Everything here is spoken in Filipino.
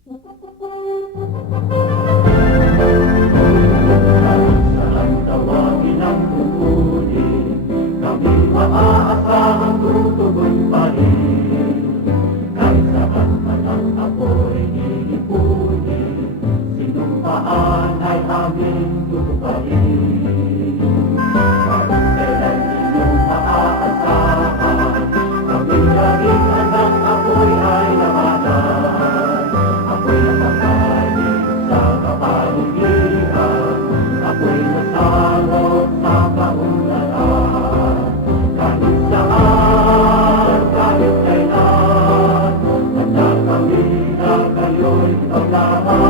Saan tawagin ang pupuli, kami maaasahang tutugon pa rin. Kahit saan man ang apoy nilipunin, sinumpaan ay aming tutuparin. Kahit kailan inyong maaasahan, kami laging handang apoy ay labanan. Ako'y nakakain sa kapaligiran, ako'y nasalot sa kaunlaran. Kahit saan, kahit kailan, handa kami na kayo'y paglaban.